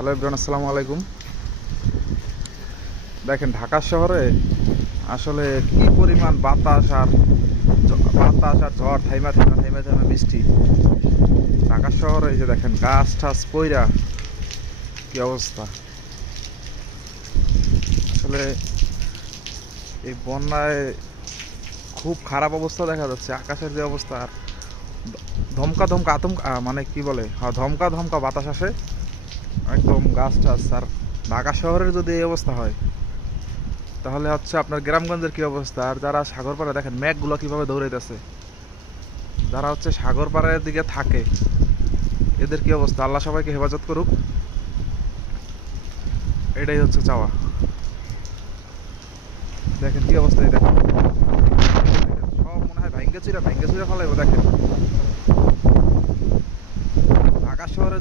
Hello everyone, আসসালামু আলাইকুম। দেখেন ঢাকা শহরে আসলে কি পরিমাণ বাতাস আর ঝড় থাইমা থাইমা থাইমা থাইমা বৃষ্টি। ঢাকা শহরে এই যে দেখেন গাছ টাছ পইরা কি অবস্থা। আসলে এই বন্যায় খুব খারাপ অবস্থা দেখা যাচ্ছে, আকাশের যে অবস্থা। আর ধমকা ধমকা মানে কি বলে, হ্যাঁ, ধমকা ধমকা বাতাস আসে একদম গাছ টাছ। আর ঢাকা শহরের যদি এই অবস্থা হয় তাহলে হচ্ছে আপনার গ্রামগঞ্জের কি অবস্থা। আর যারা সাগর পাড়ে দেখেন মেঘগুলো কিভাবে দৌড়াইতেছে, যারা হচ্ছে সাগর পাড়ের দিকে থাকে এদের কি অবস্থা। আল্লাহ সবাইকে হেফাজত করুক, এটাই হচ্ছে চাওয়া। দেখেন কি অবস্থা, এই দেখেন সব মনে হয় ভাঙ্গে চুরা ফেলাইবো। দেখেন ঢাকা শহরে